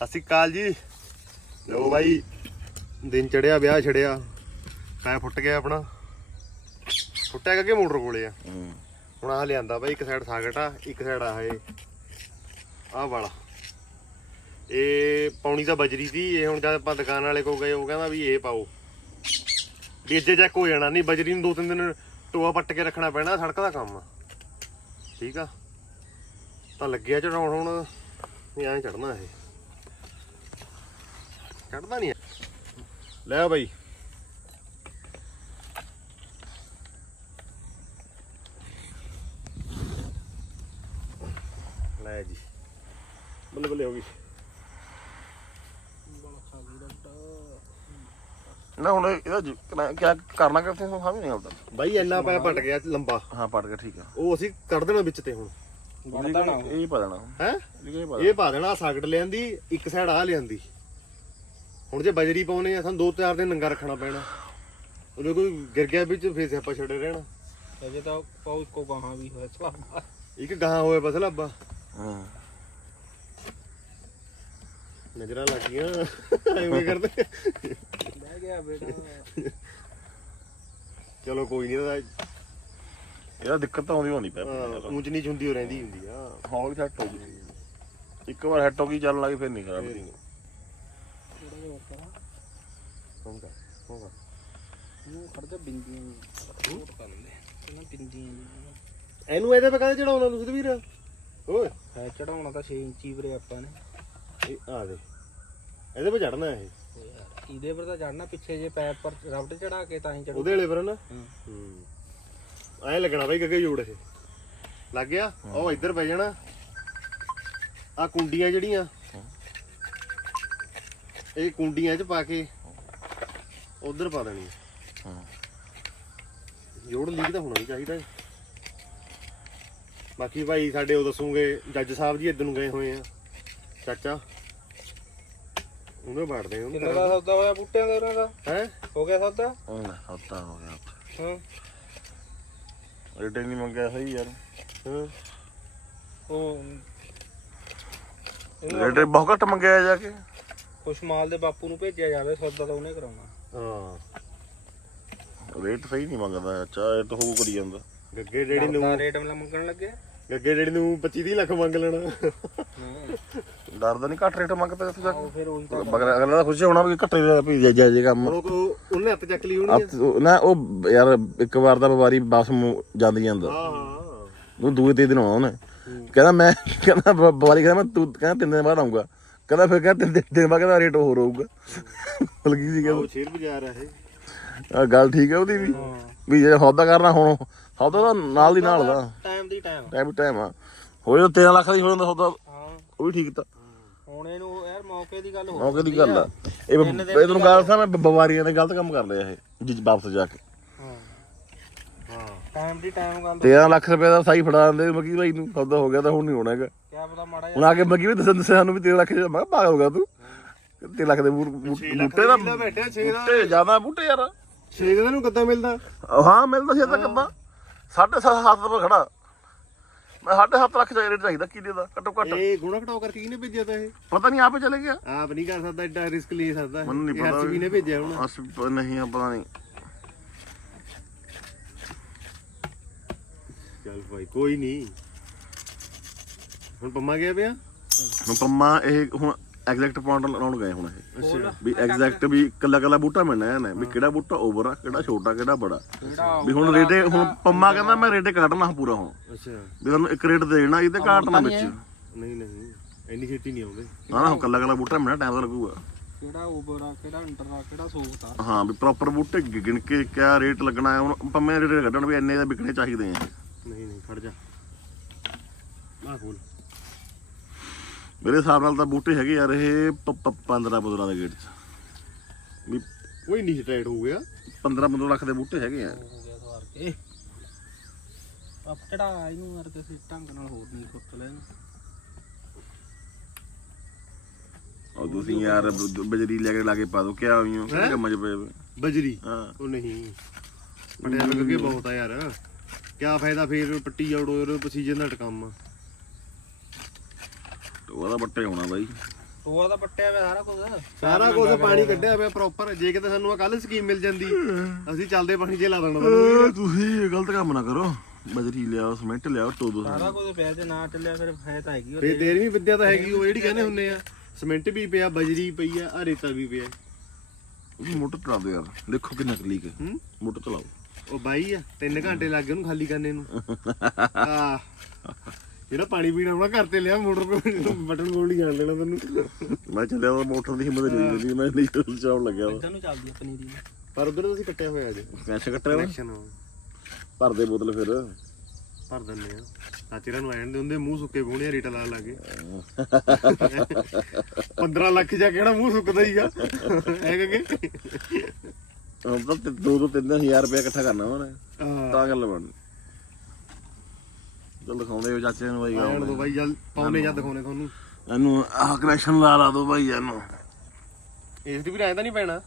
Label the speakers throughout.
Speaker 1: ਸਤਿ ਸ਼੍ਰੀ ਅਕਾਲ ਜੀ। ਲੋ ਬਾਈ ਦਿਨ ਚੜਿਆ ਵਿਆਹ ਛੜਿਆ। ਪੈ ਫੁੱਟ ਗਿਆ ਆਪਣਾ। ਫੁੱਟਿਆ ਕਿ ਮੋਟਰ ਕੋਲੇ ਆ। ਹੁਣ ਆਹ ਲਿਆਂਦਾ ਬਾਈ ਇੱਕ ਸਾਈਡ ਸਾਗਟ ਆ ਇੱਕ ਸਾਈਡ ਆ ਇਹ। ਆਹ ਵਾਲਾ। ਇਹ ਪੌਣੀ ਤਾਂ ਬਜਰੀ ਦੀ ਇਹ ਹੁਣ ਜਦ ਆਪਾਂ ਦੁਕਾਨ ਵਾਲੇ ਕੋ ਗਏ ਉਹ ਕਹਿੰਦਾ ਵੀ ਇਹ ਪਾਓ। ਵੀ ਇੱਜੇ ਚੈੱਕ ਹੋ ਜਾਣਾ ਨਹੀਂ ਬਜਰੀ ਨੂੰ ਦੋ ਤਿੰਨ ਦਿਨ ਟੋਆ ਪੱਟ ਕੇ ਰੱਖਣਾ ਪੈਣਾ ਸੜਕ ਦਾ ਕੰਮ ਆ। ਠੀਕ ਆ? ਤਾਂ ਲੱਗਿਆ ਚੜਾਉਣ ਹੁਣ ਐਂ ਚੜਨਾ ਇਹ। ਚੜਦਾ ਨਹੀਂ ਲੈ ਬਾਈ। ਲੈ ਜੀ। ਬੱਲੇ ਬੱਲੇ ਹੋ ਗਈ।
Speaker 2: ਨਾ ਹੁਣ ਇਹਦਾ ਕੀ ਕਰਨਾ ਕਿੱਥੇ ਸਮਝ ਨਹੀਂ ਆਉਂਦਾ
Speaker 1: ਬਾਈ ਇੰਨਾ ਪੈ ਪਟ ਗਿਆ ਲੰਬਾ।
Speaker 2: ਹਾਂ ਪੜ ਗਿਆ ਠੀਕ ਆ।
Speaker 1: ਉਹ ਅਸੀਂ ਕੱਢ ਦੇਣਾ ਵਿੱਚ ਤੇ ਹੁਣ।
Speaker 2: ਇਹ ਪਾ ਦੇਣਾ।
Speaker 1: ਹੈ?
Speaker 2: ਇਹ ਪਾ
Speaker 1: ਇਹ ਪਾ ਦੇਣਾ ਸਾਗਟ ਲਿਆਂਦੀ ਇੱਕ ਸਾਈਡ ਆ ਲਿਆਂਦੀ। ਹੁਣ ਜੇ ਬਜਰੀ ਪਾਉਨੇ ਆ ਸਾਨੂੰ ਦੋ ਚਾਰ ਦਿਨ ਨੰਗਾ ਰੱਖਣਾ ਪੈਣਾ। ਉਹਦੇ ਕੋਈ ਗਿਰ ਗਿਆ ਵਿੱਚ ਫੇਰ ਸਿਆਪਾ ਛੱਡੇ ਰਹਿਣਾ
Speaker 3: ਅਜੇ ਤਾਂ ਪਾਉ ਕੋ ਕਹਾਂ ਵੀ ਹੋਇਆ ਚਲਾ
Speaker 1: ਇੱਕ ਗਾਂ ਹੋਏ ਬਸ ਲੱਭਾ
Speaker 2: ਹਾਂ।
Speaker 1: ਨਜ਼ਰਾਂ ਲੱਗ ਗਈਆਂ ਐਵੇਂ ਕਰਦੇ।
Speaker 3: ਬਹਿ ਗਿਆ ਬੇਟਾ।
Speaker 1: ਚਲੋ ਕੋਈ ਨਹੀਂ ਇਹਦਾ
Speaker 2: ਇਹਦਾ ਦਿੱਕਤ ਤਾਂ ਆਉਂਦੀ ਹੋਣੀ ਪੈ
Speaker 1: ਉਂਚ ਨੀਚ ਹੁੰਦੀ ਹੋ ਰਹਿੰਦੀ ਹੁੰਦੀ ਆ।
Speaker 2: ਹੌਲੀ ਸੈੱਟ ਹੋ ਗਈ ਇੱਕ ਵਾਰ ਹੈਟ ਹੋ ਗਈ ਚੱਲਣ ਲੱਗੀ ਫਿਰ ਨਹੀਂ ਖਰਾਬ
Speaker 1: ਫੇਰ
Speaker 2: ਹੁੰਦੀ
Speaker 1: ਹੀ।
Speaker 3: ਥੋੜਾ ਜਿਹਾ ਹੋਰ ਕਰਾਂ
Speaker 1: ਹੋਊਗਾ ਹੋਊਗਾ
Speaker 3: ਨੂੰ ਖੜਦਾ ਬਿੰਦੀਆਂ ਛੋਟ ਕਰ ਲੈ ਇਹਨਾਂ ਬਿੰਦੀਆਂ ਜਿਹੀਆਂ।
Speaker 1: ਇਹਨੂੰ ਇਹਦੇ ਪੇ ਕਾਹਦੇ ਚੜਾਉਣਾ ਤੁਸੀਂ ਤੇ ਵੀਰ ਓਏ
Speaker 3: ਹੈ ਚੜਾਉਣਾ ਤਾਂ 6 ਇੰਚੀ ਵੀਰੇ ਆਪਾਂ ਨੇ
Speaker 1: ਇਹ ਆ ਦੇ ਇਹਦੇ ਪੇ ਚੜਨਾ ਇਹ
Speaker 3: ਓ ਯਾਰ ਇਹਦੇ ਪਰ ਤਾਂ ਚੜਨਾ ਪਿੱਛੇ ਜੇ ਪੈਪ ਪਰ ਰਬੜ ਚੜਾ ਕੇ ਤਾਂ ਹੀ ਚੜੂ
Speaker 1: ਉਹਦੇ ਵਾਲੇ ਪਰ ਨਾ
Speaker 3: ਹਾਂ।
Speaker 1: ਹੂੰ ਐ ਲੱਗਣਾ ਬਾਈ ਗੱਗੇ ਜੋੜ ਇਹ ਲੱਗ ਗਿਆ ਉਹ ਇੱਧਰ ਪੈ ਜਾਣਾ ਆ ਕੁੰਡੀਆਂ ਜਿਹੜੀਆਂ ਇਹ ਕੁੰਡੀਆਂ 'ਚ ਪਾ ਕੇ ਉਧਰ ਪਾ ਦੇਣੀ
Speaker 2: ਹਾਂ
Speaker 1: ਜੋੜ ਲੀਕ ਤਾਂ ਹੋਣਾ ਨਹੀਂ ਚਾਹੀਦਾ ਇਹ। ਬਾਕੀ ਭਾਈ ਸਾਡੇ ਉਹ ਦੱਸੂਗੇ ਜੱਜ ਸਾਹਿਬ ਜੀ ਇੱਧਰ ਨੂੰ ਗਏ ਹੋਏ ਆ। ਚਾਚਾ ਉਹਨੇ ਬਾੜਦੇ ਉਹਨੂੰ
Speaker 3: ਕਿੰਨਾ ਦਾ ਸੌਦਾ ਹੋਇਆ ਬੂਟਿਆਂ ਦਾ ਉਹਨਾਂ ਦਾ?
Speaker 1: ਹੈ?
Speaker 3: ਹੋ ਗਿਆ ਸੌਦਾ?
Speaker 2: ਉਹ ਨਾ ਹੱਤਾ ਹੋ ਗਿਆ
Speaker 3: ਹਾਂ।
Speaker 2: ਰੇਟ ਨਹੀਂ ਮੰਗਿਆ ਸਹੀ ਯਾਰ।
Speaker 1: ਹਾਂ।
Speaker 3: ਉਹ
Speaker 2: ਰੇਟ ਬਹੁਤ ਘੱਟ ਮੰਗਿਆ ਜਾ ਕੇ।
Speaker 3: ਕੁਛ ਮਾਲ ਦੇ ਬਾਪੂ ਨੂੰ ਭੇਜਿਆ ਜਾਵੇ ਸੌਦਾ ਤਾਂ ਉਹਨੇ ਕਰਾਉਣਾ।
Speaker 1: ਹਾਂ।
Speaker 2: ਰੇਟ ਸਹੀ ਨਹੀਂ ਮੰਗਦਾ ਅੱਛਾ ਰੇਟ ਹੋ ਕਰੀ ਜਾਂਦਾ।
Speaker 1: ਗੱਗੇ ਡੈਡੀ ਨੂੰ
Speaker 3: ਰੇਟ ਮਲਾ ਮੰਗਣ ਲੱਗਿਆ
Speaker 1: ਗੱਗੇ ਡੈਡੀ ਨੂੰ 25 30 ਲੱਖ ਮੰਗ ਲੈਣਾ।
Speaker 2: ਡਰਦਾ ਨਹੀਂ ਘੱਟ ਰੇਟ ਮੰਗਦਾ ਇੱਥੇ ਜਾ
Speaker 3: ਫਿਰ ਉਹੀ ਤਾਂ
Speaker 2: ਮਗਰ ਅਗਲਾ ਤਾਂ ਖੁਸ਼ੀ ਹੋਣਾ ਵੀ ਘੱਟੇ ਦਾ ਵੀ ਜੇ ਜੇ ਕੰਮ।
Speaker 1: ਹੁਣ ਉਹ ਉਹਨੇ ਹੱਥ ਚੱਕ ਲਈ ਹੋਣੀ
Speaker 2: ਉਹ- ਨਾ ਉਹ ਯਾਰ ਇੱਕ ਵਾਰ ਦਾ ਵਪਾਰੀ ਮੁ- ਜਾਂਦੀ ਜਾਂਦਾ।
Speaker 1: ਹਾਂ ਹਾਂ।
Speaker 2: ਉਹ ਦੂਏ ਤੀਏ ਦਿਨ ਆਉਣਾ ਉਹਨੇ। ਕਹਿੰਦਾ ਮੈਂ ਕਹਿੰਦਾ ਬ- ਵਪਾਰੀ ਕਹਿੰਦਾ ਮੈਂ ਤੂੰ ਕਹਿੰਦਾ ਤਿੰਨ ਦਿਨ ਬਾਅਦ ਆਉਂਗਾ ਕਹਿੰਦਾ ਫਿਰ ਕਹਿੰਦਾ ਤਿੰਨ ਦਿਨ ਬਾਅਦ ਕਹਿੰਦਾ ਰੇਟ ਹੋਰ ਹੋਊਗਾ। ਬਲਕੀ ਸੀ
Speaker 1: ਉਹ ਸ਼ੇਰ ਬਾਜ਼ਾਰ ਹੈ ਇਹ।
Speaker 2: ਆ ਗੱਲ ਠੀਕ ਹੈ ਉਹਦੀ ਵੀ।
Speaker 3: ਹਾਂ।
Speaker 2: ਵੀ ਜੇ ਸੌਦਾ ਕਰਨਾ ਹੁਣ ਸੌਦਾ ਤਾਂ ਨਾਲ ਦੀ ਨਾਲ ਦਾ।
Speaker 3: ਟਾਈਮ ਦੀ ਟਾਈਮ।
Speaker 2: ਟਾਈਮ ਟਾਈਮ ਆ। ਹੋਏ ਤਾਂ 13 ਲੱਖ ਦੀ ਹੋ ਜਾਂਦਾ ਸੌਦਾ
Speaker 3: ਹਾਂ।
Speaker 2: ਉਹ ਵੀ ਠੀਕ ਤਾਂ।
Speaker 3: ਹੁਣ ਇਹਨੂੰ ਯਾਰ ਮੌਕੇ ਦੀ ਗੱਲ ਹੋ
Speaker 2: ਮੌਕੇ ਦੀ ਗੱਲ ਆ। ਇਹ ਬ- ਇਹ ਤੁਹਾਨੂੰ ਗੱਲ ਸਾਂ ਮੈਂ ਬ- ਵਪਾਰੀਆਂ ਨੇ ਗਲਤ ਕੰਮ ਕਰ ਲਿਆ ਇਹ ਜੀ ਵਾਪਸ ਜਾ ਕੇ।
Speaker 3: ਹਾਂ
Speaker 1: ਹਾਂ
Speaker 3: ਟਾਈਮ ਦੀ ਟਾਈਮ ਗੱਲ
Speaker 2: 13 ਲੱਖ ਰੁਪਏ ਦਾ ਸਾਈ ਫੜਾ ਦਿੰਦੇ ਮੱਕੀ ਭਾਈ ਨੂੰ ਸੌਦਾ ਹੋ ਗਿਆ ਤਾਂ ਹੁਣ ਨਹੀਂ ਹੋਣਾ ਹੈਗਾ।
Speaker 3: ਕਿਆ ਪਤਾ ਮਾੜਾ
Speaker 2: ਹੁਣ ਆ ਕੇ ਮੱਕੀ ਵੀ ਦੱਸਣ ਦੱਸਿਆ ਸਾਨੂੰ ਵੀ 13 ਲੱਖ ਮੈਂ ਪਾਗਲ ਹੋ ਗਿਆ ਤੂੰ। 13 ਲੱਖ ਦੇ ਬੂਟ- ਦਾ
Speaker 1: ਕਿੱਲਾ ਬੈਠਿਆ 6 ਦਾ
Speaker 2: ਬੂਟੇ ਜ਼ਿਆਦਾ ਬੂਟੇ ਯਾਰ।
Speaker 1: 6 ਦਾ ਨੂੰ ਕਿੱਦਾਂ ਮਿਲਦਾ?
Speaker 2: ਹਾਂ ਮਿਲਦਾ ਸੀ ਤਾਂ ਕੱਦਾ। ਸਾਢੇ ਸੱਤ ਹੱਥ ਰੁਪਏ ਖੜਾ। ਮੈਂ ਸਾਢੇ ਸੱਤ ਲੱਖ ਚਾਹੀਦਾ ਰੇਟ ਚਾਹੀਦਾ ਕਿਲੇ ਦਾ? ਘੱਟੋ ਘੱਟ।
Speaker 1: ਇਹ ਗੁਣਾ ਘਟਾਓ ਕਰਕੇ ਕਿਹਨੇ ਭੇਜਿਆ ਤਾਂ ਇਹ?
Speaker 2: ਪਤਾ ਨਹੀਂ ਆਪੇ ਚਲੇ ਗਿਆ।
Speaker 1: ਆਪ ਨਹੀਂ ਕਰ ਸਕਦਾ ਐਡਾ ਰਿਸਕ ਲੈ ਸਕਦਾ।
Speaker 2: ਮੈਨੂੰ ਨਹੀਂ
Speaker 1: ਇਹ
Speaker 2: ਪਤਾ
Speaker 1: ਹਰਸ਼ਵੀ ਨੇ ਭੇਜਿਆ ਹੁਣ।
Speaker 2: ਅਸ ਨਹੀਂ ਆ ਪਤਾ ਨਹੀਂ।
Speaker 1: ਚੱਲ ਭਾਈ ਕੋਈ ਨਹੀਂ ਹੁਣ ਪੰਮਾ ਗਿਆ ਪਿਆ?
Speaker 2: ਹੁਣ ਪੰਮਾ ਇਹ ਹੁਣ ਐਗਜ਼ੈਕਟ ਪੁਆਇੰਟ ਲਾਉਣ ਗਏ ਹੁਣ ਇਹ।
Speaker 1: ਅੱਛਾ।
Speaker 2: ਵੀ ਐਗਜ਼ੈਕਟ ਵੀ ਕੱਲਾ ਕੱਲਾ ਬੂਟਾ ਮਿਲਣਾ ਇਹਨੇ ਵੀ ਕਿਹੜਾ ਬੂਟਾ ਓਵਰ ਆ ਕਿਹੜਾ ਛੋਟਾ ਕਿਹੜਾ ਬੜਾ। ਵੀ ਹੁਣ ਰੇਟੇ ਹੁਣ ਪੰਮਾ ਕਹਿੰਦਾ ਮੈਂ ਰੇਟੇ ਕੱਢਣਾ ਪੂਰਾ ਹੁਣ।
Speaker 1: ਅੱਛਾ।
Speaker 2: ਵੀ ਤੁਹਾਨੂੰ ਇੱਕ ਰੇਟ ਦੇ ਦੇਣਾ ਇਹਦੇ ਕਾਟਣਾ ਵਿੱਚ।
Speaker 1: ਨਹੀਂ ਨਹੀਂ ਇੰਨੀ ਛੇਤੀ ਨਹੀਂ ਆਉਂਦੇ।
Speaker 2: ਨਾ ਨਾ ਹੁਣ ਕੱਲਾ ਕੱਲਾ ਬੂਟਾ ਮਿਲਣਾ ਟਾਈਮ ਤਾਂ ਲੱਗੂਗਾ।
Speaker 3: ਕਿਹੜਾ ਓਵਰ ਆ ਕਿਹੜਾ ਅੰਡਰ ਆ ਕਿਹੜਾ ਸੋਫਟ ਆ।
Speaker 2: ਹਾਂ ਵੀ ਪ੍ਰੋਪਰ ਬੂਟੇ ਗਿਣ ਕੇ ਕਿਆ ਰੇਟ ਲੱਗਣਾ ਹੈ ਹੁਣ ਪੰਮੇ ਰੇਟ ਕੱਢਣ ਵੀ ਇੰਨੇ ਦਾ ਵਿਕਣੇ ਚਾਹੀਦੇ ਆ।
Speaker 1: ਨਹੀਂ ਨਹੀਂ ਖੜ ਜਾ। ਆ ਖੋਲ
Speaker 2: ਮੇਰੇ ਹਿਸਾਬ ਨਾਲ ਤਾਂ ਬੂਟੇ ਹੈਗੇ ਯਾਰ ਇਹ 15 15 ਦੇ ਗੇਟ 'ਚ। ਵੀ
Speaker 1: ਕੋਈ ਨਹੀਂ ਟਾਈਟ ਹੋ ਗਿਆ।
Speaker 2: 15 15 ਲੱਖ ਦੇ ਬੂਟੇ ਹੈਗੇ ਆ
Speaker 3: ਹੋ ਗਿਆ ਸਵਾਰ ਕੇ। ਆਪ ਚੜਾ ਇਹਨੂੰ ਯਾਰ ਕਿਸੇ ਢੰਗ ਨਾਲ ਹੋਰ ਨਹੀਂ ਕੁੱਟ ਲੈ ਇਹਨੂੰ
Speaker 2: ਉਹ ਤੁਸੀਂ ਯਾਰ ਬਜਰੀ ਲੈ ਕੇ ਲਾ ਕੇ ਪਾ ਦੋ ਕਿਆ ਹੋਈਓ ਕਿਹੜੇ ਕੰਮਾਂ 'ਚ ਪਏ?
Speaker 1: ਬਜਰੀ?
Speaker 2: ਹਾਂ।
Speaker 1: ਉਹ ਨਹੀਂ। ਪਟਿਆ ਲੱਗੇ ਬਹੁਤ ਆ ਯਾਰ। ਕਿਆ ਫਾਇਦਾ ਫੇਰ ਪੱਟੀ ਜਾੜੋ ਯਾਰ ਪਸੀਜਨ ਦਾ ਕੰਮ ਆ
Speaker 2: ਉਹਦਾ ਬੱਟੇ ਹੋਣਾ ਬਾਈ।
Speaker 3: ਟੋਆ ਦਾ ਪੱਟਿਆ ਹੋਇਆ ਸਾਰਾ ਕੁਝ
Speaker 1: ਸਾਰਾ ਕੁਝ ਪਾਣੀ ਕੱਢਿਆ ਪਿਆ ਪ੍ਰੋਪਰ ਜੇ ਕਿਤੇ ਸਾਨੂੰ ਕੱਲ ਸਕੀਮ ਮਿਲ ਜਾਂਦੀ ਅਸੀਂ ਚੱਲਦੇ ਪਾਣੀ 'ਚ ਲਾ ਦੇਣਾ
Speaker 2: ਤੁਸੀਂ ਗਲਤ ਕੰਮ ਨਾ ਕਰੋ। ਬਜਰੀ ਲਿਆਓ ਸਿਮੈਂਟ ਲਿਆਓ ਟੋ ਦੋ
Speaker 3: ਸਾਰਾ ਕੁਝ ਪਿਆ ਤੇ ਨਾ ਚੱਲਿਆ ਫਿਰ ਤਾਂ ਹੈਗੀ ਉਹ
Speaker 1: ਤੇ। ਤੇਰਵੀਂ ਵਿਦਿਆ ਤਾਂ ਹੈਗੀ ਉਹ ਜਿਹੜੀ ਕਹਿੰਦੇ ਹੁੰਦੇ ਆ ਸਿਮੈਂਟ ਵੀ ਪਿਆ ਬਜਰੀ ਪਈ ਆ ਆ ਰੇਤਾ ਵੀ ਪਿਆ।
Speaker 2: ਮੋਟਰ ਚਲਾ ਦਿਓ ਯਾਰ ਦੇਖੋ ਕਿੰਨਾ ਕਲੀਕ ਹੈ।
Speaker 1: ਹੂੰ?
Speaker 2: ਮੋਟਰ ਚਲਾਓ
Speaker 1: ਉਹ ਬਾਈ ਆ 3 ਘੰਟੇ ਲੱਗ ਗਏ ਉਹਨੂੰ ਖਾਲੀ ਕਰਨੇ ਨੂੰ। ਆ ਜਿਹੜਾ ਪਾਣੀ ਪੀਣਾ ਹੋਣਾ ਘਰ ਤੇ ਲਿਆ ਮੋਟਰ ਬਟਨ ਕੋਲ ਹੀ ਜਾਣ ਲੈਣਾ ਤੈਨੂੰ।
Speaker 2: ਮੈਂ ਚੱਲਿਆ ਤਾਂ ਮੋਟਰ ਦੀ ਹਿੰਮਤ ਨਹੀਂ ਮਿਲੀ ਮੈਂ ਨਹੀਂ ਚਲਾਉਣ ਲੱਗਿਆ
Speaker 3: ਇਦਾਂ ਨੂੰ ਚੱਲਦੀ ਆ ਪਨੀਰੀ ਨੂੰ।
Speaker 1: ਪਰ ਉਧਰ ਤੁਸੀਂ ਕੱਟਿਆ ਹੋਇਆ ਜੇ
Speaker 2: ਪੈਸੇ ਕੱਟਿਆ
Speaker 1: ਕਨੈਕਸ਼ਨ
Speaker 2: ਭਰ ਦੇ ਬੋਤਲ ਫਿਰ।
Speaker 1: ਭਰ ਦਿੰਨੇ ਆ। ਚਾਚੇ ਨੂੰ ਆਣ ਦੇ ਹੁੰਦੇ ਮੂੰਹ ਸੁੱਕੇ ਗੋਹਣੇ ਰੇਟ ਲਾ ਲਾਗੇ 15 ਲੱਖ ਜਾ ਕਿਹੜਾ ਮੂੰਹ ਸੁੱਕਦਾ ਹੈ ਕਿ
Speaker 2: ਹੁਣ ਤਾਂ ਤੇ ਦੋ ਦੋ ਤਿੰਨ ਹਜ਼ਾਰ ਰੁਪਇਆ ਇਕੱਠਾ ਕਰਨਾ ਵਾ ਨੇ। ਤਾਂ ਗੱਲ ਬਣ। ਚੱਲ ਦਿਖਾਉਂਦੇ ਹੋ ਚਾਚੇ ਨੂੰ ਬਾਈ
Speaker 1: ਆਣ ਦੋ ਬਾਈ ਜਲ ਪਾਉਨੇ ਜਾਂ ਦਿਖਾਉਨੇ ਤੁਹਾਨੂੰ।
Speaker 2: ਇਹਨੂੰ ਆਹ ਕਨੈਕਸ਼ਨ ਲਾ ਲਾ ਦੋ ਭਾਈ ਇਹਨੂੰ।
Speaker 1: ਇਸ ਦੀ ਵੀ ਰਾਇ ਤਾਂ ਨਹੀਂ ਪੈਣਾ।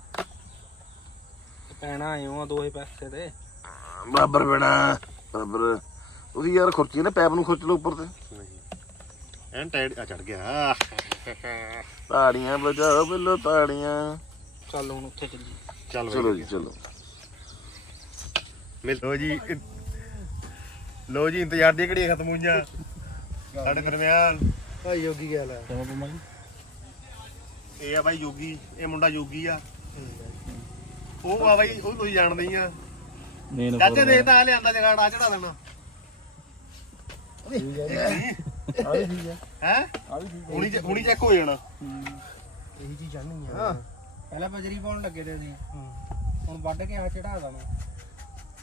Speaker 3: ਪੈਣਾ ਆਇਓ ਆ ਦੋਹੇ ਪੈਸੇ ਤੇ।
Speaker 2: ਬਰਾਬਰ ਬਣਾ ਬਰਾਬਰ। ਉਹਦੀ ਯਾਰ ਖੁਰਚੀ ਨੇ ਪੈਪ ਨੂੰ ਖੁਰਚ ਲਓ ਉੱਪਰ ਤੇ।
Speaker 1: ਐਨ ਟਾਇਰ ਆ ਚੜ ਗਿਆ।
Speaker 2: ਤਾੜੀਆਂ ਵਜਾਓ ਬਿੱਲੋ ਤਾੜੀਆਂ।
Speaker 3: ਚੱਲ ਹੁਣ ਉੱਥੇ ਚੱਲੀ
Speaker 1: ਚੱਲ
Speaker 2: ਜੀ ਚਲੋ।
Speaker 1: ਮਿਲ ਲੋ ਜੀ ਲੋ ਜੀ ਇੰਤਜ਼ਾਰ ਦੀ ਘੜੀਆਂ ਖਤਮ ਹੋਈਆਂ। ਸਾਡੇ ਦਰਮਿਆਨ।
Speaker 3: ਭਾਈ ਯੋਗੀ ਗੱਲ ਹੈ ਕਿਵੇਂ ਬਮਾਈ
Speaker 1: ਇਹ ਆ ਬਾਈ ਯੋਗੀ ਇਹ ਮੁੰਡਾ ਯੋਗੀ ਆ। ਉਹ ਆ ਬਾਈ ਉਹ ਤੁਸੀਂ ਜਾਣਦੇ ਹੀ ਆ।
Speaker 3: ਮੇਨ
Speaker 1: ਚਾਚੇ ਦੇ ਤਾਂ ਲਿਆਂਦਾ ਜਗਾੜ ਆ ਚੜਾ ਦੇਣਾ। ਹੈ? ਹੁਣੀ ਚ- ਹੁਣੀ ਚੈੱਕ ਹੋ ਜਾਣਾ।
Speaker 3: ਇਹੀ ਚੀਜ਼ ਚਾਹਨੀ ਆ। ਪਹਿਲਾਂ ਬਜਰੀ ਪਾਉਣ ਲੱਗੇ ਤੇ ਅਸੀਂ। ਹੁਣ ਵੱਢ ਕੇ ਆ ਚੜਾ ਦੇਣਾ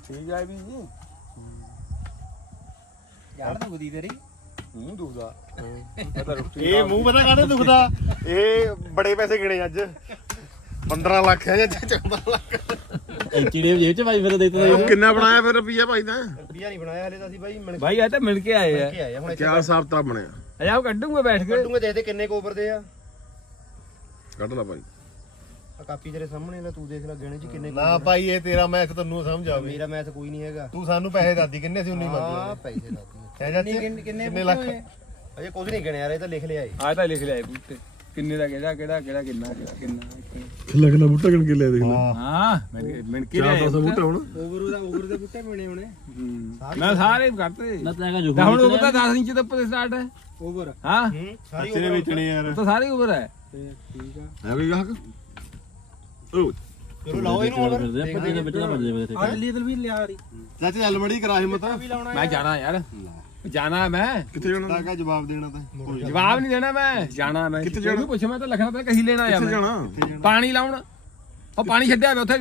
Speaker 4: ਠੀਕ ਆ ਵੀ ਜੀ।
Speaker 3: ਯਾਰ ਦੁਖਦੀ ਤੇਰੀ?
Speaker 4: ਮੂੰਹ ਦੁਖਦਾ।
Speaker 1: ਇਹ ਮੂੰਹ ਪਤਾ ਕਾਹਦੇ ਦੁਖਦਾ? ਇਹ ਬੜੇ ਪੈਸੇ ਗਿਣੇ ਅੱਜ। 15 ਲੱਖ ਹੈ ਜਾਂ 14 ਲੱਖ।
Speaker 5: ਚਿੜੇ ਜੇਬ ਚ ਭਾਈ ਫਿਰ ਦੇ ਦਿੱਤਾ।
Speaker 2: ਉਹ ਕਿੰਨਾ ਬਣਾਇਆ ਫਿਰ ਰੁਪਈਆ ਭਾਈ ਤਾਂ
Speaker 3: ਰੁਪਿਆ ਨਹੀਂ ਬਣਾਇਆ ਹਲੇ ਤਾਂ ਅਸੀਂ ਬਾਈ ਮਿਲ
Speaker 5: ਭਾਈ ਆ ਤਾਂ ਮਿਲ ਕੇ ਆਏ ਆ।
Speaker 3: ਕੇ ਆਏ ਆ। ਹੁਣ
Speaker 2: ਕਿਆ ਹਿਸਾਬ ਤਾਂ ਬਣਿਆ।
Speaker 5: ਅਜਾ ਕੱਢੂਗਾ ਬੈਠ ਕੇ।
Speaker 3: ਕੱਢੂਗੇ ਦੇਖਦੇ ਕਿੰਨੇ ਕੋਬਰ ਦੇ ਆ?
Speaker 2: ਕੱਢ ਲਾ ਭਾਈ।
Speaker 3: ਆ ਕਾਪੀ ਤੇਰੇ ਸਾਹਮਣੇ ਲੈ ਤੂੰ ਦੇਖ ਲੈ ਗਹਿਣੇ ਚ ਕਿੰਨੇ
Speaker 1: ਨਾ ਭਾਈ ਇਹ ਤੇਰਾ ਮੈਥ ਤੈਨੂੰ ਸਮਝ ਆਵੇ।
Speaker 3: ਮੇਰਾ ਮੈਥ ਕੋਈ ਨਹੀਂ ਹੈਗਾ।
Speaker 1: ਤੂੰ ਸਾਨੂੰ ਪੈਸੇ ਦੱਸਦੀ ਕਿੰਨੇ ਸੀ ਉਨੀ
Speaker 3: ਆ
Speaker 1: ਮੰਗਦੇ
Speaker 3: ਪੈਸੇ ਦਾ
Speaker 1: ਹੈ ਚਾਚੇ
Speaker 3: ਕਿੰਨੇ ਕਿੰਨੇ
Speaker 1: ਕਿੰਨੇ ਲੱਖ?
Speaker 3: ਅਜੇ ਕੁਝ ਨਹੀਂ ਗਿਣਿਆ ਯਾਰ ਇਹ ਤਾਂ ਲਿਖ ਲਿਆ ਏ।
Speaker 5: ਆ ਤਾਂ ਲਿਖ ਲਿਆ ਬੂਟੇ। ਕਿੰਨੇ ਦਾ ਕਿਹੜਾ ਕਿਹੜਾ ਕਿਹੜਾ ਕਿੰਨਾ ਕਿਹੜਾ ਕਿੰਨਾ
Speaker 2: ਕਿੱਲਾ ਬੂਟਾ ਕੇ ਲੈ ਦੇਖ
Speaker 5: ਹਾਂ। ਮਿਲ ਮਿਲ ਕੇ ਲਿਆ
Speaker 2: ਬੂਟਾ। ਹੁਣ।
Speaker 3: ਓਵਰ ਦਾ ਓਵਰ ਦੇ ਬੁੱਟੇ ਬਣੇ ਹੋਣੇ।
Speaker 5: ਮੈਂ ਸਾਰੇ ਕਰਤੇ।
Speaker 4: ਨਾ ਤਾਂ ਹੈਗਾ
Speaker 5: ਤਾਂ ਹੁਣ ਉਹ ਪਤਾ 10 ਇੰਚ ਦੇ ਉੱਪਰ ਸਟਾਰਟ ਹੈ।
Speaker 3: ਓਵਰ।
Speaker 5: ਹਾਂ।
Speaker 3: ਸਾਰੀ
Speaker 1: ਨੇ ਵੇਚਣੇ ਯਾਰ।
Speaker 5: ਉਹ ਤਾਂ ਸਾਰੇ ਉੱਪਰ ਹੈ।
Speaker 3: ਠੀਕ ਆ।
Speaker 2: ਹੈ ਵੀ ਗਾਹਕ।
Speaker 3: ਚਲੋ ਲਾਓ ਇਹਨੂੰ ਓਵਰ
Speaker 4: ਫਿਰਦੇ ਆਪਾਂ ਕਿਹਦੇ ਵਿੱਚ ਨਾ ਵੱਜਦੇ ਵੇ
Speaker 3: ਆ ਜਲੀ ਦਲਵੀਰ ਲਿਆ ਰਹੀ
Speaker 1: ਚਾਚੇ ਚੱਲ ਮੜੀ ਕਰਾ ਹਿੰਮਤ।
Speaker 3: ਵੀ ਲਾਉਣਾ
Speaker 5: ਮੈਂ ਜਾਣਾ ਯਾਰ। ਜਾਣਾ ਮੈਂ।
Speaker 2: ਕਿੱਥੇ ਜਾਣਾ?
Speaker 1: ਤਾਂ ਕਾ ਜਵਾਬ ਦੇਣਾ ਤਾਂ।
Speaker 5: ਜਵਾਬ ਨਹੀਂ ਦੇਣਾ ਮੈਂ। ਜਾਣਾ ਮੈਂ। ਕਿੱਥੇ ਜਾਣਾ? ਪੁੱਛ ਮੈਂ ਤਾਂ ਲਖਣਾ ਤਾਂ ਕਹੀ ਲੈਣਾ ਆਇਆ
Speaker 2: ਕਿੱਥੇ
Speaker 5: ਮੈਂ।
Speaker 2: ਜਾਣਾ?
Speaker 5: ਪਾਣੀ ਲਾਉਣ। ਉਹ ਪਾਣੀ ਛੱਡਿਆ ਵੇ ਉੱਥੇ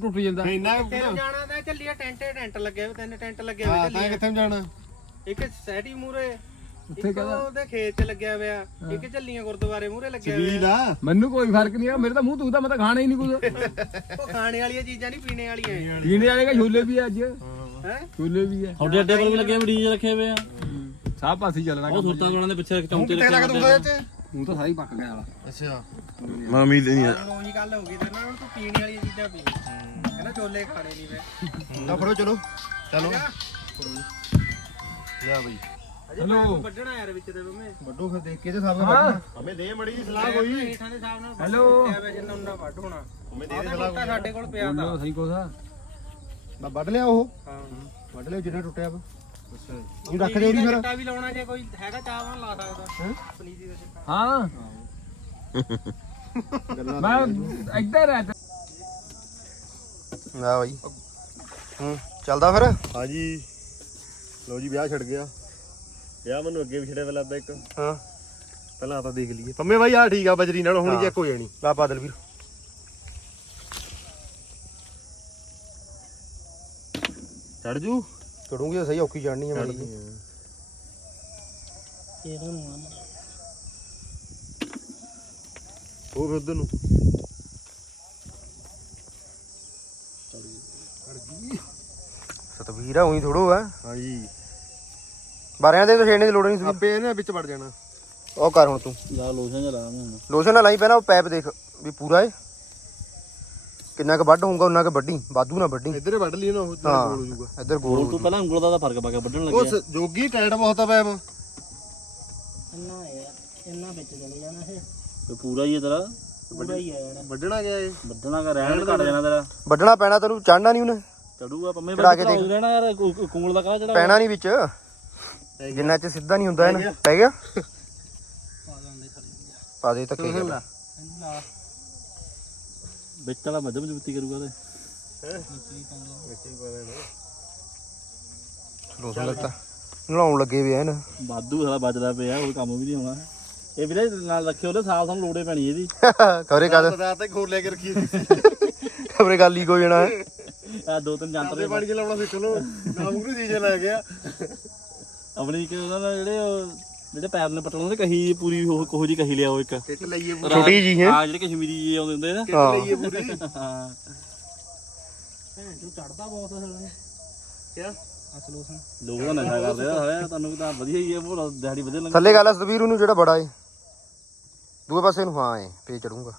Speaker 5: ਟੁੱਟ ਜਾਂਦਾ।
Speaker 1: ਇੰਨਾ
Speaker 3: ਤੈਨੂੰ ਜਾਣਾ ਤਾਂ ਚੱਲੀਏ ਟੈਂਟ ਟੈਂਟ ਲੱਗੇ ਹੋਏ ਤਿੰਨ ਟੈਂਟ ਲੱਗੇ ਹੋਏ ਚੱਲੀਏ।
Speaker 1: ਕਿੱਥੇ ਜਾਣਾ?
Speaker 3: ਇੱਕ ਸੈਟੀ ਮੂਰੇ
Speaker 5: ਉੱਥੇ
Speaker 3: ਇੱਕ
Speaker 5: ਕਹਿੰਦਾ
Speaker 3: ਉਹਦੇ ਖੇਤ 'ਚ ਲੱਗਿਆ ਹੋਇਆ ਇੱਕ ਝੱਲੀਆਂ ਗੁਰਦੁਆਰੇ ਮੂਰੇ ਲੱਗਿਆ
Speaker 1: ਵੀਲ
Speaker 3: ਹੋਇਆ।
Speaker 1: ਆ?
Speaker 5: ਮੈਨੂੰ ਕੋਈ ਫ਼ਰਕ ਨਹੀਂ ਆ ਮੇਰੇ ਤਾਂ ਮੂੰਹ ਦੁਖਦਾ ਮੈਂ ਤਾਂ ਖਾਣਾ ਹੀ ਨਹੀਂ ਕੁਝ
Speaker 3: ਉਹ ਖਾਣੇ ਵਾਲੀਆਂ ਚੀਜ਼ਾਂ ਨਹੀਂ ਪੀਣੇ ਵਾਲੀਆਂ
Speaker 5: ਪੀਣੇ ਵਾਲੇ ਕਾ ਛੋਲੇ ਵੀ ਆ ਅੱਜ।
Speaker 3: ਹੈ?
Speaker 5: ਛੋਲੇ ਵੀ ਆ।
Speaker 4: ਤੁਹਾਡੇ ਪਰ ਵੀ ਲੱਗੇ ਡੀਜ ਰੱਖੇ ਹੋਏ ਆ?
Speaker 5: ਸਾਹ ਪਾਸੀ ਚੱਲਣਾ
Speaker 4: ਉਹ ਸੁਰਤਾਂ ਵਾਲਾਂ ਦੇ ਪਿੱਛੇ ਚੌਂਕੇ
Speaker 1: ਕਿੱਥੇ ਲੱਗ ਦੂੰਗਾ ਚਾਚੇ
Speaker 5: ਮੂੰਹ ਤਾਂ ਸਾਰੀ ਪੱਕ ਗਿਆ ਵਾਲਾ।
Speaker 1: ਅੱਛਾ।
Speaker 2: ਮੈਂ ਉਮੀਦ ਨਹੀਂ ਆ।
Speaker 3: ਉਹ ਜੀ ਗੱਲ ਹੋ ਗਈ ਤੇ ਨਾ ਹੁਣ ਤੂੰ ਪੀਣੇ ਵਾਲੀਆਂ ਚੀਜ਼ਾਂ ਪੀ। ਕਹਿੰਦਾ ਛੋਲੇ ਖਾਣੇ ਨਹੀਂ ਮੈਂ।
Speaker 1: ਤਾਂ ਫੜੋ ਚਲੋ। ਚਲੋ। ਜਾ ਬਈ।
Speaker 3: ਅਜੇ ਮੈਂ ਵੱਢਣਾ ਯਾਰ ਵਿੱਚ ਦੇ ਬੰਮੇ
Speaker 1: ਵੱਡੋ ਫਿਰ ਦੇਖ ਕੇ ਤੇ ਸਾਹਮਣੇ
Speaker 5: ਹਾਂ।
Speaker 1: ਹਮੇ ਦੇ ਮੜੀ ਜੀ ਸਲਾਹ ਕੋਈ।
Speaker 3: ਹੇਠਾਂ ਦੇ ਹਿਸਾਬ ਨਾਲ
Speaker 5: ਹੈਲੋ
Speaker 3: ਪਿਆ ਜਿੰਨਾ ਉਹਨਾਂ ਵੱਢ ਹੋਣਾ।
Speaker 1: ਹਮੇ ਦੇ
Speaker 3: ਆਹ
Speaker 1: ਦੇ
Speaker 3: ਤਾਂ
Speaker 1: ਸਲਾਹ
Speaker 3: ਟੁੱਟਾ ਸਾਡੇ ਕੋਲ ਪਿਆ ਤਾਂ।
Speaker 5: ਬੋਲੋ ਸਹੀ ਕੋਸਾ।
Speaker 1: ਮੈਂ ਵੱਢ ਲਿਆ ਉਹ।
Speaker 3: ਹਾਂ।
Speaker 1: ਵੱਢ ਲਿਆ ਜਿੰਨਾ ਟੁੱਟਿਆ ਵਾ।
Speaker 3: ਇਹ ਰੱਖ ਦੇ ਉਹਦੀ ਫਿਰ। ਚਿੱਟਾ ਵੀ ਲਾਉਣਾ ਜੇ ਕੋਈ ਹੈਗਾ ਚਾਹਵਾਂ ਲਾ ਸਕਦਾ। ਪਨੀਰੀ ਦਾ ਚਿੱਟਾ
Speaker 5: ਹਾਂ। ਮੈਂ ਇੱਧਰ ਆ
Speaker 3: ਨਾ ਬਾਈ। ਹੂੰ ਚੱਲਦਾ ਫਿਰ।
Speaker 1: ਹਾਂਜੀ। ਲੋ ਜੀ ਵਿਆਹ ਛੱਡ ਗਿਆ। ਵਿਆਹ ਮੈਨੂੰ ਅੱਗੇ ਵੀ ਛੜਿਆ ਵੇ ਲੱਗਦਾ ਇੱਕ।
Speaker 3: ਹਾਂ।
Speaker 1: ਪਹਿਲਾਂ ਤਾਂ ਦੇਖ ਲਈਏ। ਪੰਮੇ ਬਾਈ ਆ ਠੀਕ ਆ ਬਜਰੀ ਨਾਲ ਹੁਣੀ ਚੈੱਕ ਹੋ ਜਾਣੀ।
Speaker 3: ਲਾ ਬਾਦਲ ਵੀਰ।
Speaker 1: ਚੜ ਜੂ।
Speaker 3: ਚੜੂਗੀ ਤਾਂ ਸਹੀ ਔਖੀ ਚੜਨੀ ਹੈ ਮਾੜੀ ਜੀ
Speaker 1: ਉਹ ਫਿਰ ਉਧਰ ਨੂੰ।
Speaker 3: ਸਤਵੀਰ ਆ ਉਹੀ ਥੋੜੋ ਆ
Speaker 1: ਹਾਂਜੀ।
Speaker 3: ਬਾਰਿਆਂ ਦੇ ਤਾਂ ਛੇੜਨੇ ਦੀ ਲੋੜ ਨਹੀਂ ਸੀ।
Speaker 1: ਆਪੇ ਇਹਨੇ ਵਿੱਚ ਵੜ ਜਾਣਾ।
Speaker 3: ਉਹ ਕਰ ਹੁਣ ਤੂੰ।
Speaker 4: ਜਾ ਲੋਸ਼ਨ ਜਲਾ ਮੈਂ ਹੁਣ।
Speaker 3: ਲੋਸ਼ਨ ਨਾਲ ਲਾਈ ਪਹਿਲਾਂ ਉਹ ਪੈਪ ਦੇਖ ਵੀ ਪੂਰਾ ਏ। ਕਿੰਨਾ ਕੁ ਵੱਢ ਹੋਊਗਾ ਉਹਨਾਂ ਕੁ ਵੱਢੀ। ਵਾਧੂ ਨਾ ਵੱਢੀ।
Speaker 1: ਇੱਧਰ ਹੀ ਵੱਢ ਲਈ ਨਾ ਉਹ
Speaker 3: ਹਾਂ।
Speaker 1: ਗੋਲ ਹੋ ਜਾਊਗਾ।
Speaker 3: ਇੱਧਰ ਗੋਲ
Speaker 4: ਤੂੰ ਪਹਿਲਾਂ ਉਂਗਲ ਦਾ ਤਾਂ ਫ਼ਰਕ ਪਾ ਕੇ ਵੱਢਣ
Speaker 1: ਉਹ
Speaker 4: ਲੱਗਿਆ।
Speaker 1: ਸ- ਜੋਗੀ ਟਾਈਟ ਬਹੁਤ ਆ ਪੈਪ
Speaker 3: ਇੰਨਾ ਵਿੱਚ ਚਲੇ ਜਾਣਾ ਇਹ।
Speaker 4: ਤੇ ਪੂਰਾ ਹੀ ਹੈ ਤੇਰਾ।
Speaker 3: ਪੂਰਾ ਹੀ
Speaker 1: ਵੱਢਣਾ ਗਿਆ ਏ?
Speaker 4: ਵੱਢਣਾ ਕਾ ਰਹਿਣ ਘਟ ਜਾਣਾ ਤੇਰਾ।
Speaker 5: ਵੱਢਣਾ ਪੈਣਾ ਤੈਨੂੰ ਚੜਨਾ ਨਹੀਂ ਉਹਨੇ।
Speaker 4: ਚੜੂਗਾ ਪੰਮੇ
Speaker 5: ਚੜਾ ਕੇ
Speaker 4: ਬਾਈ ਰਹਿਣਾ ਯਾਰ ਕੁ- ਕੁ- ਕੁੰਗਲ ਦਾ ਕਾ ਚੜਾ
Speaker 5: ਪੈਣਾ ਨਹੀਂ ਵਿੱਚ। ਜਿੰਨਾ ਚ ਸਿੱਧਾ ਨਹੀਂ ਹੁੰਦਾ ਇਹਨਾਂ ਪੈ ਗਿਆ?
Speaker 3: ਪਾ
Speaker 5: ਦੇ ਧੱਕੇ ਕਰ
Speaker 3: ਲਾ।
Speaker 4: ਵਿੱਚ ਵਾਲਾ ਮੱਧ ਮਜ਼ਬੂਤੀ ਕਰੂਗਾ ਤੇ।
Speaker 5: ਲੋ ਲੱਗਦਾ ਨਲਾਉਣ ਲੱਗੇ ਵੇ ਐਨ
Speaker 4: ਵਾਧੂ ਸਾਲਾ ਬਚਦਾ ਪਿਆ ਉਹ ਕੰਮ ਵੀ ਨਹੀਂ ਹੋਣਾ। ਇਹ ਵੀਰੇ ਨਾਲ ਰੱਖਿਓ ਉਹਦੇ ਸਾਲ ਸਾਨੂੰ ਲੋੜੇ ਪੈਣੀ ਇਹਦੀ।
Speaker 5: ਖਬਰੇ ਕਦ
Speaker 1: ਪਤਾ ਤੇ ਖੋਲ ਲੈ ਕੇ ਰੱਖੀ ਸੀ।
Speaker 5: ਖਬਰੇ ਗੱਲ ਹੀ ਕੋ ਜਾਣਾ ਹੈ
Speaker 4: ਆ ਦੋ ਤਿੰਨ ਜੰਤਰ
Speaker 1: ਤੇ ਪਾਣੀ ਚ ਲਾਉਣਾ ਸਿੱਖ ਲੋ ਨਾ ਮੁਗਰੂ ਸੀਜ਼ਨ ਆ ਗਿਆ।
Speaker 4: ਆਪਣੀ ਕਿ ਉਹਨਾਂ ਨਾਲ ਜਿਹੜੇ ਉਹ ਜਿਹੜੇ ਪੈਰ ਨੇ ਪਟਣ ਉਹਦੇ ਕਹੀ ਪੂਰੀ ਉਹ ਕੋਹ ਜੀ ਕਹੀ ਲਿਆਓ ਇੱਕ।
Speaker 1: ਕਿੱਟ ਲਈਏ
Speaker 5: ਛੋਟੀ ਜੀ ਹੈ।
Speaker 4: ਆ ਜਿਹੜੇ ਕਸ਼ਮੀਰੀ ਜੀ ਆਉਂਦੇ ਹੁੰਦੇ ਨਾ।
Speaker 5: ਹਾਂ
Speaker 1: ਲਈਏ ਪੂਰੀ।
Speaker 4: ਹਾਂ।
Speaker 3: ਚੜਦਾ ਬਹੁਤ ਸਾਲਾ
Speaker 1: ਕਿਆ?
Speaker 3: ਅਸਲੋਸਨ
Speaker 4: ਲੋਕ ਤਾਂ ਨਸ਼ਾ ਕਰਦੇ ਆ ਸਾਲਿਆ ਤੁਹਾਨੂੰ ਤਾਂ ਵਧੀਆ ਹੀ ਹੈ ਭੋਲਾ ਦਿਹਾੜੀ ਵਧੀਆ ਲੰਘ
Speaker 5: ਥੱਲੇ ਗੱਲ ਆ ਸਤਵੀਰ ਉਹਨੂੰ ਜਿਹੜਾ ਬੜਾ ਏ। ਦੂਏ ਪਾਸੇ ਨੂੰ ਹਾਂ ਏ ਪੇ ਚੜੂੰਗਾ।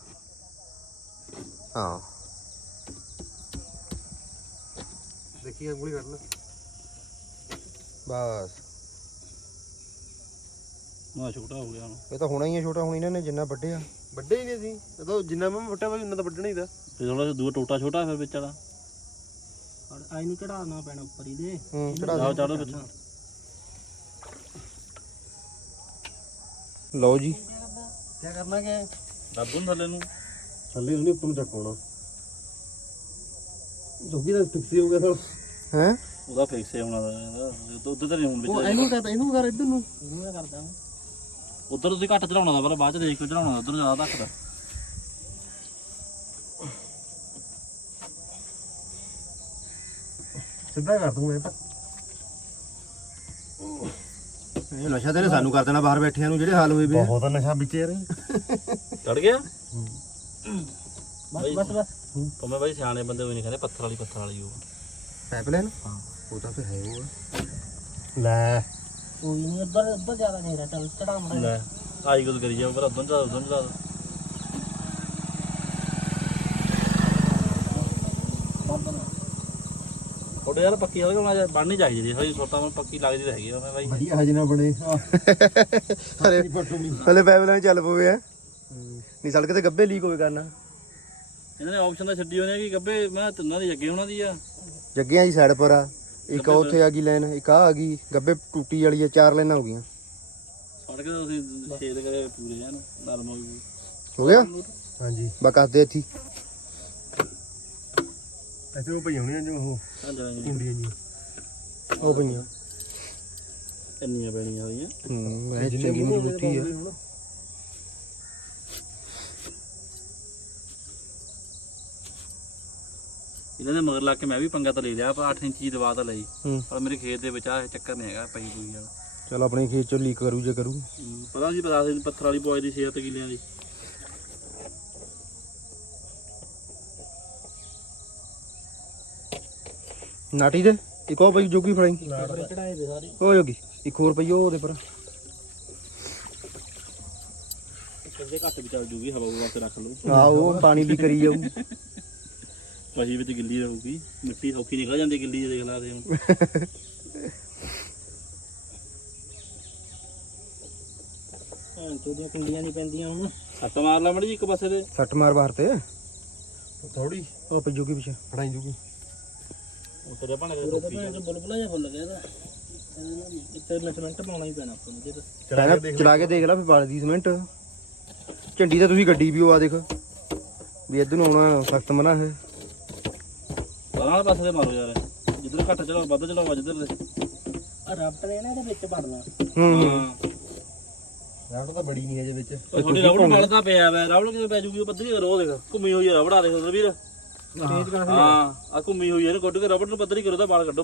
Speaker 5: ਹਾਂ।
Speaker 1: ਦੇਖੀ ਅੰਗੂਲੀ ਕੱਢ ਲੈ।
Speaker 5: ਬਸ।
Speaker 4: ਮਾ ਛੋਟਾ ਹੋ ਗਿਆ ਹੁਣ।
Speaker 5: ਇਹ ਤਾਂ ਹੋਣਾ ਹੀ ਹੈ ਛੋਟਾ ਹੁਣ ਇਹਨਾਂ ਨੇ ਜਿੰਨਾ ਵੱਡਿਆ
Speaker 1: ਵੱਡੇ ਹੀ ਨਹੀਂ ਸੀ ਇਹ ਤਾਂ ਜਿੰਨਾ ਮੈਂ ਵੱਟਿਆ ਵਾ ਉਹਨਾਂ ਤਾਂ ਵੱਢਣਾ ਹੀ ਦਾ।
Speaker 4: ਤੇ ਥੋੜਾ ਜਿਹਾ ਦੂਆ ਟੋਟਾ ਛੋਟਾ ਫਿਰ ਵਿੱਚ ਵਾਲਾ।
Speaker 3: ਔਰ ਆਈ ਨੂੰ ਚੜਾਉਣਾ ਪੈਣਾ ਉੱਪਰ ਇਹਦੇ
Speaker 5: ਹੂੰ ਚੜਾ
Speaker 4: ਆਓ ਚੜੋ ਵਿੱਚ
Speaker 5: ਲਓ ਜੀ।
Speaker 1: ਕੀ ਕਰਨਾ ਕਿ
Speaker 4: ਦੱਬੂ ਨੂੰ ਥੱਲੇ ਨੂੰ।
Speaker 1: ਥੱਲੇ ਨਹੀਂ ਉੱਪਰ ਨੂੰ ਚੱਕਾਉਣਾ ਜੋਗੀ ਦਾ ਫਿਕਸ ਹੋ ਗਿਆ ਸਰ
Speaker 5: ਹੈ?
Speaker 4: ਉਹਦਾ ਫਿਕਸ ਹੈ ਹੋਣਾ ਦਾ ਉਧਰ ਤਾਂ ਨਹੀਂ ਹੁਣ
Speaker 1: ਉਹ
Speaker 4: ਵਿੱਚ
Speaker 1: ਇਹਨੂੰ ਕਰ ਇਹਨੂੰ ਕਰ ਇੱਧਰ ਨੂੰ।
Speaker 3: ਇਹਨੂੰ ਮੈਂ ਕਰਦਾ
Speaker 4: ਉਧਰ ਤੁਸੀਂ ਘੱਟ ਚੜਾਉਣਾ ਦਾ ਪਰ ਬਾਅਦ ਚ ਦੇਖ ਕੇ ਚੜਾਉਣਾ ਉਧਰ ਜ਼ਿਆਦਾ ਧੱਕਦਾ
Speaker 1: ਸਿੱਧਾ ਕਰ ਦੂੰ ਇਹ ਤਾਂ।
Speaker 5: ਇਹ ਨਸ਼ਾ ਤੇ ਸਾਨੂੰ ਕਰ ਦੇਣਾ ਬਾਹਰ ਬੈਠਿਆਂ ਨੂੰ ਜਿਹੜੇ ਹਾਲ ਹੋਏ ਵੇ
Speaker 1: ਬਹੁਤ ਨਸ਼ਾ ਵਿੱਚ ਯਾਰ।
Speaker 4: ਚੜ ਗਿਆ?
Speaker 3: ਬਸ ਬਸ ਬਸ।
Speaker 4: ਪੰਮੇ ਬਾਈ ਸਿਆਣੇ ਬੰਦੇ ਹੋਏ ਨਹੀਂ ਕਹਿੰਦੇ ਪੱਥਰ ਵਾਲੀ ਪੱਥਰ ਵਾਲੀ ਉਹ।
Speaker 5: ਪਾਈਪਲਾਈਨ
Speaker 4: ਹਾਂ।
Speaker 5: ਉਹ ਤਾਂ ਫਿਰ ਹੈ ਉਹ।
Speaker 1: ਲੈ।
Speaker 3: ਕੋਈ ਨਹੀਂ ਉੱਧਰ ਉੱਧਰ ਜ਼ਿਆਦਾ ਨਹੀਂ ਰਿਹਾ ਚੱਲ ਚੜਾਉਣਾ
Speaker 4: ਲੈ ਆਈ ਕੁਝ ਕਰੀ ਜਾਓ ਪਰ ਉਦੋਂ ਚਲਾ ਉਦੋਂ ਚਲਾ ਉਹਦੇ ਯਾਰ ਪੱਕੀ ਵਾਲਾ ਹੋਣਾ ਬਣਨੀ ਚਾਹੀਦੀ ਹੈ ਸਾਡੀ ਛੋਟਾ ਮਨ ਪੱਕੀ ਲੱਗਦੀ ਹੈਗੀ ਆ ਮੈਂ ਬਾਈ।
Speaker 1: ਵਧੀਆ ਹਜੇ ਨਾ ਬਣੇ
Speaker 5: ਹਲੇ ਹਲੇ ਪਾਈਪਲਾਈਨ ਚੱਲ ਪਵੇ ਆ ਨਹੀਂ ਸੜਕ ਤੇ ਗੱਬੇ ਲੀਕ ਹੋਵੇ ਕਰਨਾ।
Speaker 4: ਇਹਨਾਂ ਨੇ ਆਪਸ਼ਨ ਤਾਂ ਛੱਡੀ ਹੋਣੀ ਹੈ ਕਿ ਗੱਬੇ ਮੈਂ ਤਿੰਨਾਂ ਦੀ ਅੱਗੇ ਉਹਨਾਂ ਦੀ ਆ।
Speaker 5: ਜੱਗਿਆਂ ਦੀ ਸਾਈਡ ਪਰ ਆ। ਇੱਕ ਉੱਥੇ ਆ ਗਈ ਲਾਈਨ ਇੱਕ ਆ ਆ ਗਈ ਗੱਬੇ ਟੂਟੀ ਵਾਲੀ ਆ ਚਾਰ ਲਾਈਨਾਂ ਹੋ ਗਈਆਂ।
Speaker 4: ਸੜਕ ਤੇ ਤੁਸੀਂ ਛੇਦ ਕਰੇ ਪੂਰੇ ਹਨ ਨਰਮ ਹੋ ਗਈ।
Speaker 5: ਹੋ ਗਿਆ?
Speaker 1: ਹਾਂਜੀ।
Speaker 5: ਬਾ ਕਰਦੇ ਇੱਥੇ
Speaker 1: ਐਸੇ ਉਹ ਪਈ ਹੋਣੀ ਜੋ ਉਹ ਕੁੰਡੀਆਂ ਜੀ।
Speaker 5: ਉਹ ਪਈਆਂ।
Speaker 4: ਇੰਨੀਆਂ ਪੈਣੀਆਂ ਹੋਈਆਂ।
Speaker 5: ਹੂੰ ਇਹ ਚੰਗੀ ਮਜ਼ਬੂਤੀ ਆ।
Speaker 4: ਇਹਨਾਂ ਦੇ ਮਗਰ ਲੱਗ ਕੇ ਮੈਂ ਵੀ ਪੰਗਾ ਤਾਂ ਲੈ ਲਿਆ ਪਰ 8 ਇੰਚੀ ਦਵਾ ਤਾਂ ਲਈ।
Speaker 5: ਹੂੰ।
Speaker 4: ਪਰ ਮੇਰੇ ਖੇਤ ਦੇ ਵਿੱਚ ਆ ਚੱਕਰ ਨਹੀਂ ਹੈਗਾ ਪਈ ਪਈ ਆ।
Speaker 5: ਚਲ ਆਪਣੇ ਖੇਤ ਚੋਂ ਲੀਕ ਕਰੂ ਜੇ ਕਰੂ।
Speaker 4: ਪਤਾ ਸੀ ਪਤਾ ਸੀ ਪੱਥਰ ਵਾਲੀ ਪੋਏ ਦੀ 6 ਕਿੱਲਿਆਂ ਦੀ।
Speaker 5: ਨਾਟੀ ਦੇ ਇੱਕ ਉਹ ਪਈ ਜੋਗੀ ਫੜਾਈ।
Speaker 3: ਚੜਾਏ ਦੇ ਸਾਰੇ
Speaker 5: ਉਹ ਜੋਗੀ ਇੱਕ ਹੋਰ ਪਈ ਉਹ ਉਹਦੇ ਪਰ।
Speaker 4: ਕਿਤੇ ਘੱਟ ਵੀ ਚੱਲ ਜੂਗੀ ਹਵਾ ਉਵਾ ਤੇ ਰੱਖ ਲਓ
Speaker 5: ਆ ਉਹ ਪਾਣੀ ਵੀ ਕਰੀ ਜਾਊ।
Speaker 4: ਪਹੀ ਵਿੱਚ ਗਿੱਲੀ ਰਹੂਗੀ ਮਿੱਟੀ ਸੌਖੀ ਨਿਕਲ ਜਾਂਦੀ ਗਿੱਲੀ ਦੇਖ ਲਾ ਦੇ ਹੁਣ।
Speaker 3: ਭੈਣ ਚੋਦੀਆਂ ਕੁੰਡੀਆਂ ਨਹੀਂ ਪੈਂਦੀਆਂ ਹੁਣ।
Speaker 4: ਸੱਟ ਮਾਰ ਲਾ ਮੜੀ ਇੱਕ ਪਾਸੇ ਤੇ।
Speaker 5: ਸੱਟ ਮਾਰ ਬਾਹਰ ਤੇ।
Speaker 1: ਥੋੜੀ
Speaker 5: ਉਹ ਪਈ ਜੋਗੀ ਪਿੱਛੇ।
Speaker 1: ਫੜਾਈ ਜੂਗੀ।
Speaker 4: ਉਹ ਤੇਰੇ ਭਾਣੇ ਦੇ
Speaker 3: ਉਹਦੇ
Speaker 4: ਟੋਪੀ
Speaker 3: ਭੈਣ ਚੋਂ ਬੁਲਬੁਲਾ ਜਿਹਾ ਫੁੱਲ ਗਿਆ ਇਹਦਾ। ਇਹਨੂੰ ਇੱਥੇ ਨਸਮੈਂਟ ਪਾਉਣਾ ਹੀ ਪੈਣਾ ਆਪਾਂ ਨੂੰ ਜੇ ਤਾਂ।
Speaker 5: ਚਲਾ ਕੇ ਚਲਾ ਕੇ ਦੇਖ ਲੈ ਫਿਰ ਬਾਲ ਦੀ ਸਿਮੈਂਟ ਝੰਡੀ ਤਾਂ ਤੁਸੀਂ ਗੱਡੀ ਵੀ ਉਹ ਆ ਦੇਖ। ਵੀ ਇੱਧਰ ਨੂੰ ਆਉਣਾ ਸਖਤ ਮਨਾ ਹੈ
Speaker 4: ਬਾਹਾਂ ਵਾਲੇ ਪਾਸੇ ਤੇ ਮਾਰੋ ਯਾਰ। ਜਿੱਧਰ ਘੱਟ ਚਲਾਓ ਵੱਧ ਚਲਾਓ ਜਿੱਧਰ ਦੇ।
Speaker 3: ਆ ਰੱਬ ਨੇ ਨਾ ਇਹਦੇ ਵਿੱਚ ਵੜਨਾ
Speaker 5: ਹੂੰ।
Speaker 4: ਹਾਂ।
Speaker 1: ਰਾਟ ਤਾਂ ਬੜੀ ਨਹੀਂ ਹਜੇ ਵਿੱਚ।
Speaker 4: ਉਹ ਤੁਹਾਡੀ ਰਬੜ ਮਲਦਾ ਪਿਆ ਵੇ। ਰਬੜ ਕਿਵੇਂ ਪੈ ਜੂਗੀ? ਉਹ ਪੱਧਰੀ ਕਰੋ ਦੇਖ। ਘੁੰਮੀ ਹੋਈ ਆ ਰਬੜ ਆ ਦੇਖ ਉਧਰ ਵੀਰ। ਹਾਂ ਆ ਘੁੰਮੀ ਹੋਈ ਆ ਇਹਨੂੰ ਕੱਢ ਕੇ ਰਬੜ ਨੂੰ ਪੱਧਰੀ ਕਰੋ ਤਾਂ ਵਾਲ ਕੱਢੋ।